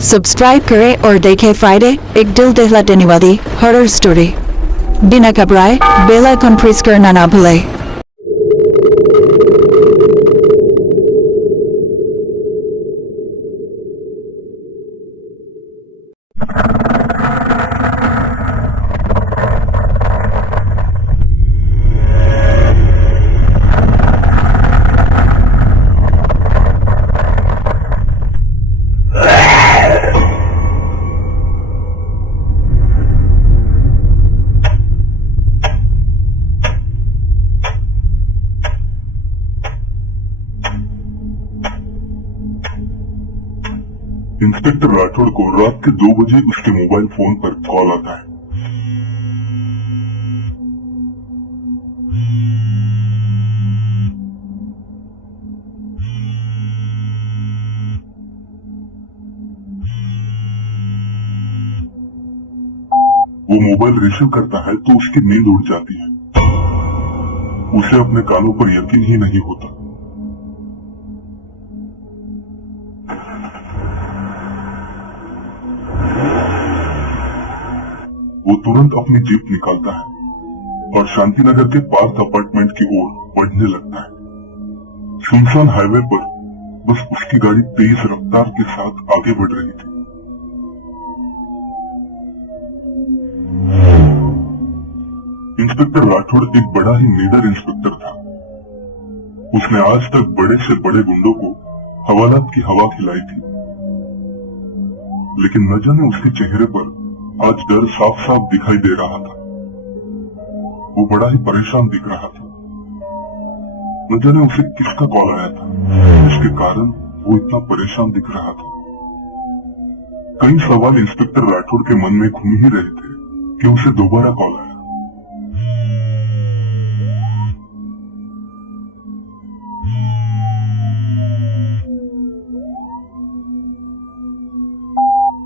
Subscribe करें और देखें फ्राइडे, एक दिल दहला देने वाली हॉरर स्टोरी। बिना घबराए बेल आइकन प्रेस करना ना भूलें। इंस्पेक्टर राठौड़ को रात के 2 बजे उसके मोबाइल फोन पर कॉल आता है। वो मोबाइल रिसीव करता है तो उसकी नींद उड़ जाती है। उसे अपने कानों पर यकीन ही नहीं होता। वो तुरंत अपनी जीप निकालता है और शांतिनगर के पार्थ अपार्टमेंट की ओर बढ़ने लगता है। सुनसान हाईवे पर बस उसकी गाड़ी तेज रफ्तार के साथ आगे बढ़ रही थी। इंस्पेक्टर राठौड़ एक बड़ा ही नीडर इंस्पेक्टर था। उसने आज तक बड़े से बड़े गुंडों को हवालात की हवा खिलाई थी, लेकिन न जाने उसके चेहरे पर आज डर साफ साफ दिखाई दे रहा था। वो बड़ा ही परेशान दिख रहा था। न जाने उसे किसका कॉल आया था, उसके कारण वो इतना परेशान दिख रहा था। कई सवाल इंस्पेक्टर राठौड़ के मन में घूम ही रहे थे कि उसे दोबारा कॉल आया।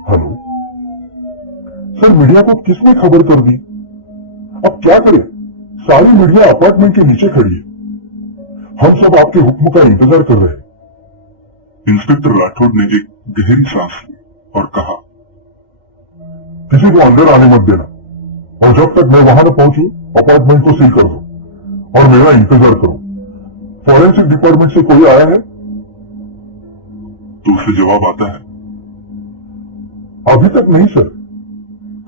हेलो सर, मीडिया को किसने खबर कर दी? अब क्या करें? सारी मीडिया अपार्टमेंट के नीचे खड़ी है। हम सब आपके हुक्म का इंतजार कर रहे हैं। इंस्पेक्टर राठौड़ ने एक गहरी सांस ली और कहा, किसी को अंदर आने मत देना और जब तक मैं वहां न पहुंचूं अपार्टमेंट को सील कर दो और मेरा इंतजार करो। फॉरेंसिक डिपार्टमेंट से कोई आया है? तो उसे जवाब आता है, अभी तक नहीं सर,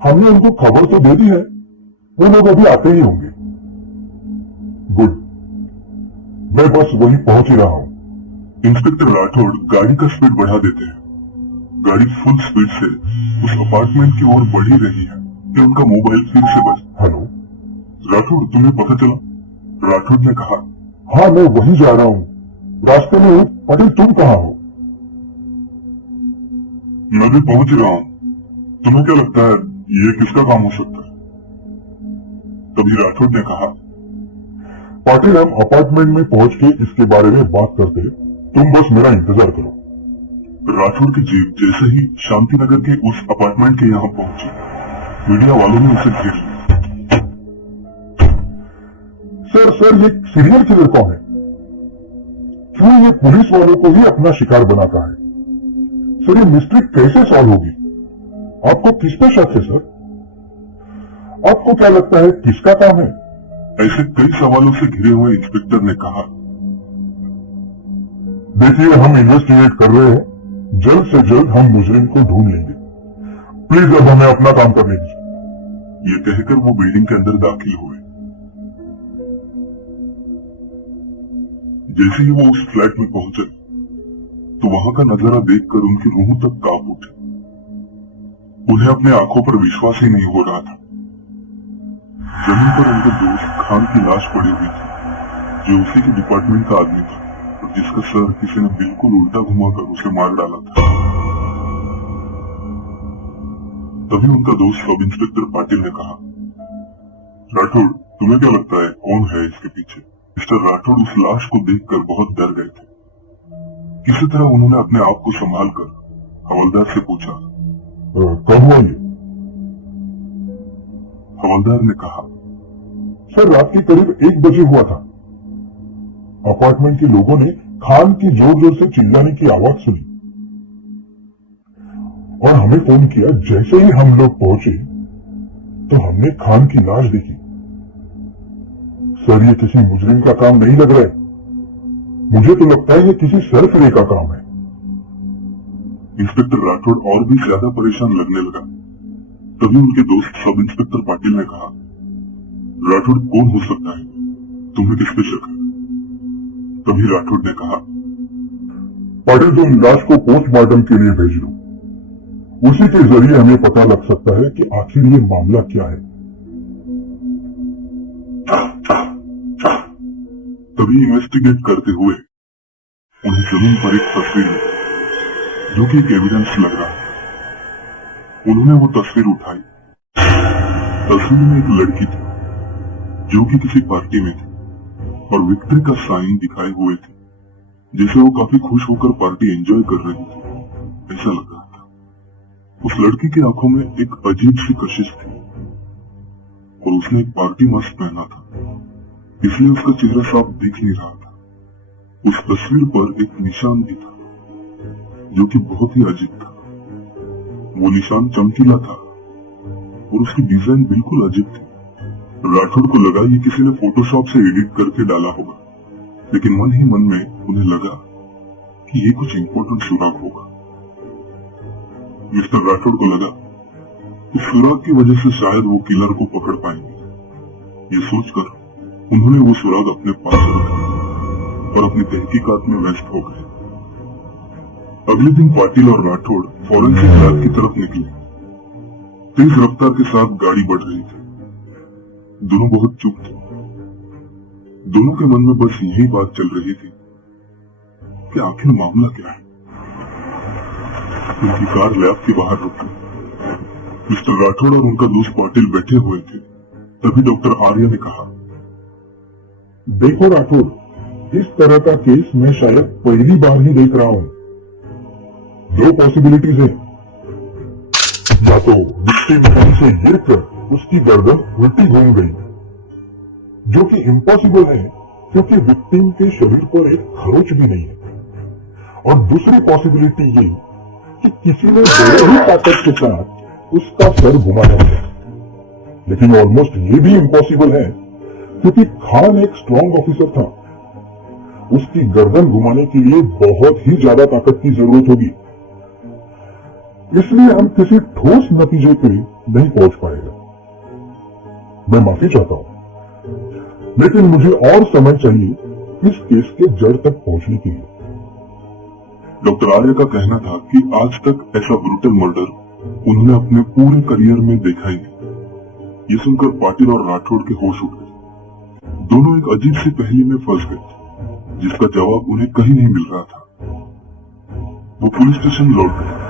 हमने उनको खबर तो दे दी है, वो लोग अभी आते ही होंगे। गुड, मैं बस वहीं पहुंच ही रहा हूं। इंस्पेक्टर राठौड़ गाड़ी का स्पीड बढ़ा देते हैं। गाड़ी फुल स्पीड से उस अपार्टमेंट की ओर बढ़ ही रही है कि उनका मोबाइल फिर से बजा। हेलो राठौड़, तुम्हें पता चला? राठौड़ ने कहा, हाँ मैं वहीं जा रहा हूँ, रास्ते में हूँ। पटेल तुम कहाँ हो? मैं भी पहुंच रहा हूँ। तुम्हें क्या लगता है ये किसका काम हो सकता है? तभी राठौड़ ने कहा, पाटिल हम अपार्टमेंट में पहुंच के इसके बारे में बात करते हैं, तुम बस मेरा इंतजार करो। राठौड़ की जीप जैसे ही शांतिनगर के उस अपार्टमेंट के यहाँ पहुंची, मीडिया वालों ने उसे घेर लिया। सर ये सीरियल किलर कौन है? क्यों ये पुलिस वालों को ही अपना शिकार बनाता है? सर ये मिस्ट्री कैसे सॉल्व होगी? आपको किस पे शक है सर? आपको क्या लगता है किसका काम है? ऐसे कई सवालों से घिरे हुए इंस्पेक्टर ने कहा, देखिए हम इन्वेस्टिगेट कर रहे हैं, जल्द से जल्द हम मुजरिम को ढूंढ लेंगे। प्लीज अब हमें अपना काम करने दीजिए। ये कहकर वो बिल्डिंग के अंदर दाखिल हुए। जैसे ही वो उस फ्लैट में पहुंचे तो वहां का नजारा देखकर उनकी रूह तक कांप उठी। उन्हें अपने आंखों पर विश्वास ही नहीं हो रहा था। जमीन पर उनके दोस्त खान की लाश पड़ी हुई थी, जो उसी के डिपार्टमेंट का आदमी था और जिसका सर किसी ने बिल्कुल उल्टा घुमाकर उसे मार डाला था। तभी उनका दोस्त सब इंस्पेक्टर पाटिल ने कहा, राठौड़ तुम्हें क्या लगता है कौन है इसके पीछे? मिस्टर राठौड़ उस लाश को देखकर बहुत डर गए थे। किसी तरह उन्होंने अपने आप को संभाल कर हवलदार से पूछा, कब हुआ ये? हवलदार ने कहा, सर रात के करीब 1 बजे हुआ था। अपार्टमेंट के लोगों ने खान की जोर जोर से चिल्लाने की आवाज सुनी और हमें फोन किया। जैसे ही हम लोग पहुंचे तो हमने खान की लाश देखी। सर, ये किसी मुजरिम का काम नहीं लग रहा है। मुझे तो लगता है ये किसी सरफिरे का काम है। इंस्पेक्टर राठौड़ और भी ज्यादा परेशान लगने लगा। तभी उनके दोस्त सब इंस्पेक्टर पाटिल ने कहा, राठौड़ कौन हो सकता है, तुम्हें किस पे शक है? तभी राठौड़ ने कहा, पाटिल, तुम लाश को पोस्टमार्टम के लिए भेज दो। उसी के जरिए हमें पता लग सकता है कि आखिर ये मामला क्या है। तभी इन्वेस्टिगेट करते हुए उन्हें जमीन पर एक तस्वीर मिली, जो कि एक एविडेंस लग रहा है। उन्होंने वो तस्वीर उठाई। तस्वीर में एक लड़की थी, जो कि किसी पार्टी में थी और विक्ट्री का साइन दिखाए हुए थे, जैसे वो काफी खुश होकर पार्टी एंजॉय कर रही थी, ऐसा लग रहा था। उस लड़की की आंखों में एक अजीब सी कशिश थी और उसने एक पार्टी मास्क पहना था, इसलिए उसका चेहरा साफ दिख नहीं रहा था। उस तस्वीर पर एक निशान भी था, जो कि बहुत ही अजीब था। वो निशान चमकीला था और उसकी डिजाइन बिल्कुल अजीब थी। राठौड़ को लगा ये किसी ने फोटोशॉप से एडिट करके डाला होगा, लेकिन मन ही मन में उन्हें लगा कि ये कुछ इंपॉर्टेंट सुराग होगा। मिस्टर राठौड़ को लगा कि सुराग की वजह से शायद वो किलर को पकड़ पाएंगे। ये सोचकर उन्होंने वो सुराग अपने पास रखा और अपनी तहकीकात में व्यस्त हो गए। अगले दिन पाटिल और राठौड़ फॉरेंसिक लैब की तरफ निकले। तेज रफ्तार के साथ गाड़ी बढ़ रही थी। दोनों बहुत चुप थे। दोनों के मन में बस यही बात चल रही थी कि आखिर मामला क्या है। उनकी कार लैब के बाहर रुकी। मिस्टर राठौड़ और उनका दोस्त पाटिल बैठे हुए थे। तभी डॉक्टर आर्य ने कहा, देखो राठौड़, इस तरह का केस मैं शायद पहली बार ही देख रहा हूं। दो पॉसिबिलिटीज हैं। या तो विक्टिम कहीं से गिरकर उसकी गर्दन उल्टी घूम गई, जो कि इम्पॉसिबल है क्योंकि विक्टिम के शरीर पर एक खरोच भी नहीं है। और दूसरी पॉसिबिलिटी ये कि किसी ने बड़े ही ताकत के साथ उसका सर घुमाया है। लेकिन ऑलमोस्ट ये भी इम्पॉसिबल है क्योंकि खान एक स्ट्रॉन्ग ऑफिसर था। उसकी गर्दन घुमाने के लिए बहुत ही ज्यादा ताकत की जरूरत होगी। इसलिए हम किसी ठोस नतीजे पे नहीं पहुंच पाएगा। मैं माफी चाहता हूं, लेकिन मुझे और समय चाहिए इस केस के जड़ तक पहुंचने के लिए। डॉक्टर आर्य का कहना था कि आज तक ऐसा ब्रूटल मर्डर उन्होंने अपने पूरे करियर में देखा ही नहीं। ये सुनकर पाटिल और राठौड़ के होश उड़ गए। दोनों एक अजीब सी पहेली में फंस गए थे, जिसका जवाब उन्हें कहीं नहीं मिल रहा था। वो पुलिस स्टेशन लौट गए।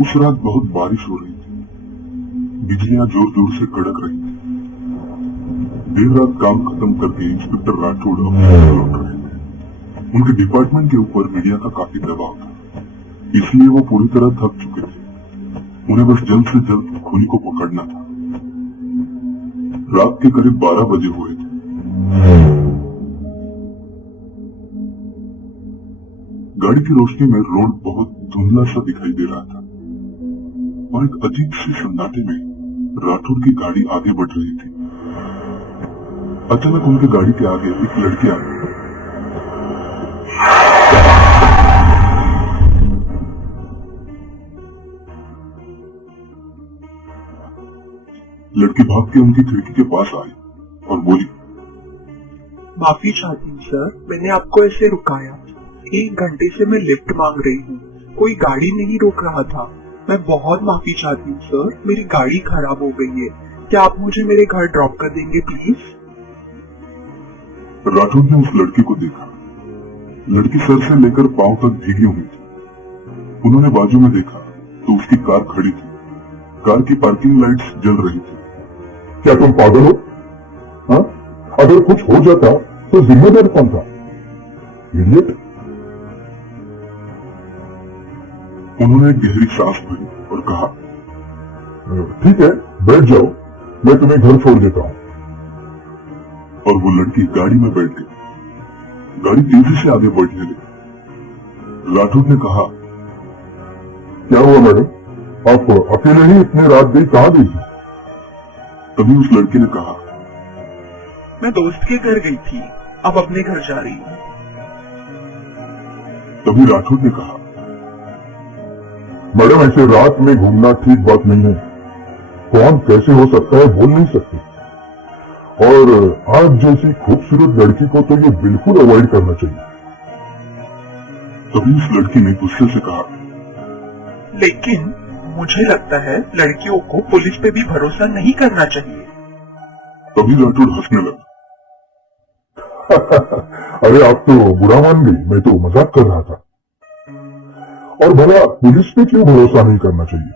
उस रात बहुत बारिश हो रही थी। बिजलियां जोर जोर से कड़क रही थी। देर रात काम खत्म करके इंस्पेक्टर राठौड़ अपने घर लौट रहे थे। उनके डिपार्टमेंट के ऊपर मीडिया का काफी दबाव था, इसलिए वो पूरी तरह थक चुके थे। उन्हें बस जल्द से जल्द खूनी को पकड़ना था। रात के करीब 12 बजे हुए थे। गाड़ी की रोशनी में रोड बहुत धुंधला सा दिखाई दे रहा था और एक अजीब सी सन्नाटे में राठौड़ की गाड़ी आगे बढ़ रही थी। अचानक उनकी गाड़ी के आगे एक लड़की आ गई। लड़की भाग के उनकी खिड़की के पास आई और बोली, माफी चाहती हूँ सर, मैंने आपको ऐसे रुकाया। 1 घंटे से मैं लिफ्ट मांग रही हूँ, कोई गाड़ी नहीं रोक रहा था। मैं बहुत माफी चाहती हूँ सर, मेरी गाड़ी खराब हो गई है। क्या आप मुझे मेरे घर ड्रॉप कर देंगे प्लीज? राठौड़ ने उस लड़की को देखा। लड़की सर से लेकर पांव तक भीगी हुई थी। उन्होंने बाजू में देखा तो उसकी कार खड़ी थी। कार की पार्किंग लाइट्स जल रही थी। क्या तुम पागल हो? हाँ? अगर कुछ हो जाता तो जिम्मेदार कौन था? इडियट। उन्होंने गहरी सांस भरी और कहा, ठीक है, बैठ जाओ, मैं तुम्हें घर छोड़ देता हूँ। और वो लड़की गाड़ी में बैठ गई। गाड़ी तेजी से आगे बढ़ने लगी। राठौड़ ने कहा, क्या हुआ मैडम, आप अकेले ही इतने रात गई, कहाँ गई थी? तभी उस लड़की ने कहा, मैं दोस्त के घर गई थी, अब अपने घर जा रही हूँ। तभी राठौड़ ने कहा, मैडम ऐसे रात में घूमना ठीक बात नहीं है, कौन कैसे हो सकता है बोल नहीं सकते, और आप जैसी खूबसूरत लड़की को तो ये बिल्कुल अवॉइड करना चाहिए। तभी उस लड़की ने गुस्से से कहा, लेकिन मुझे लगता है लड़कियों को पुलिस पे भी भरोसा नहीं करना चाहिए। तभी राठौड़ हंसने लगा। अरे आप तो बुरा मान गई, मैं तो मजाक कर रहा था। और भला पुलिस पे क्यों भरोसा नहीं करना चाहिए?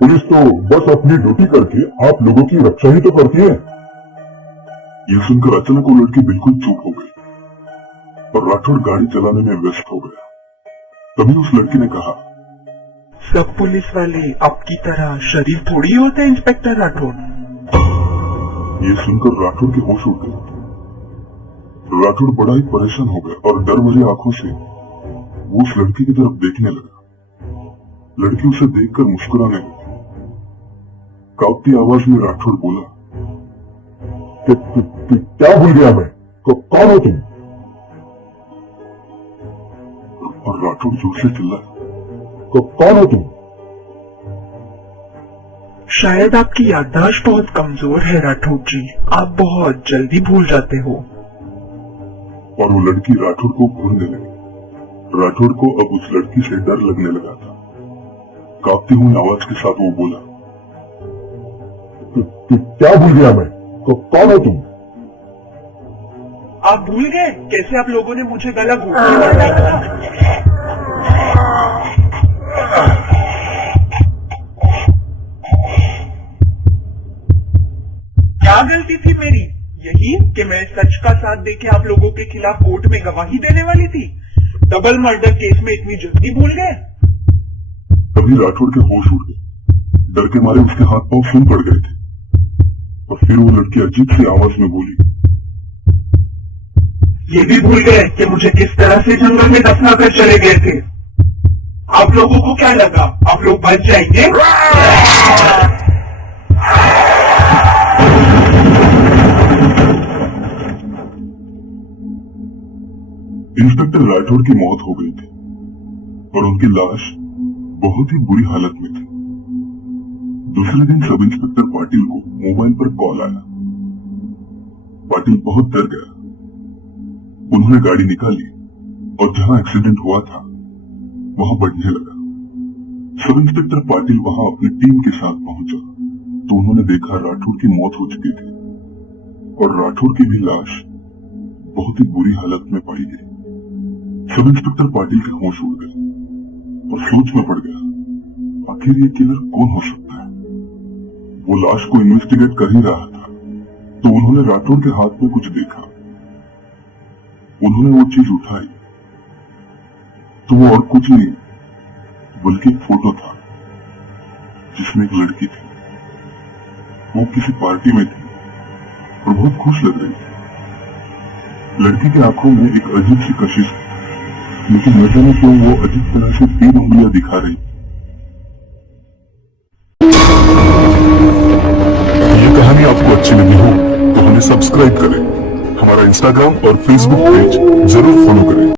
पुलिस तो बस अपनी ड्यूटी करके आप लोगों की रक्षा ही तो करती है। ये सुनकर अचानक वो लड़की बिल्कुल चुप हो गई और राठौड़ गाड़ी चलाने में व्यस्त हो गया। तभी उस लड़की ने कहा, सब पुलिस वाले आपकी तरह शरीफ थोड़ी होते हैं इंस्पेक्टर राठौड़। ये सुनकर राठौड़ के होश उड़ गए। राठौड़ बड़ा ही परेशान हो गया और डर भरी आंखों से वो उस लड़की की तरफ देखने लगा। लड़की उसे देखकर मुस्कुराने लगी। कांपती आवाज में राठौड़ बोला, क्या भूल गया मैं, कौन हो तुम? और राठौड़ जोर से चिल्लाया, कौन हो तुम? शायद आपकी याददाश्त बहुत कमजोर है राठौड़ जी, आप बहुत जल्दी भूल जाते हो। और वो लड़की राठौड़ को घूरने लगी। राठौड़ को अब उस लड़की से डर लगने लगा था। कांपती हुई आवाज के साथ वो बोला, क्या भूल गया मैं, कौन हो तुम? आप भूल गए कैसे आप लोगों ने मुझे गला घोटने मारा था? क्या गलती थी मेरी? यही कि मैं सच का साथ देके आप लोगों के खिलाफ कोर्ट में गवाही देने वाली थी। डबल मर्डर केस में इतनी जल्दी भूल गए? तभी राठौड़ के होश उड़ गए। डर के मारे उसके हाथ पांव सून पड़ गए थे। और फिर वो लड़की अजीब सी आवाज में बोली, ये भी भूल गए कि मुझे किस तरह से जंगल में दफना कर चले गए थे? आप लोगों को क्या लगा आप लोग बच जाएंगे? इंस्पेक्टर राठौड़ की मौत हो गई थी और उनकी लाश बहुत ही बुरी हालत में थी। दूसरे दिन सब इंस्पेक्टर पाटिल को मोबाइल पर कॉल आया। पाटिल बहुत डर गया। उन्होंने गाड़ी निकाली और जहां एक्सीडेंट हुआ था वहां बढ़ने लगा। सब इंस्पेक्टर पाटिल वहां अपनी टीम के साथ पहुंचा तो उन्होंने देखा राठौड़ की मौत हो चुकी थी और राठौड़ की भी लाश बहुत ही बुरी हालत में पाई गई। सब इंस्पेक्टर पाटिल के होश उड़ गए और सोच में पड़ गया, आखिर ये किलर कौन हो सकता है। वो लाश को इन्वेस्टिगेट कर ही रहा था तो उन्होंने राठौड़ के हाथ में कुछ देखा। उन्होंने वो चीज उठाई तो वो और कुछ नहीं बल्कि एक फोटो था जिसमें एक लड़की थी। वो किसी पार्टी में थी और बहुत खुश लग रही थी। लड़की की आंखों में एक अजीब सी कशिश थी, लेकिन न जाने क्यों वो अजीब तरह से 3 उंगलियां दिखा रही। ये कहानी आपको अच्छी लगी हो तो हमें सब्सक्राइब करें, हमारा इंस्टाग्राम और फेसबुक पेज जरूर फॉलो करें।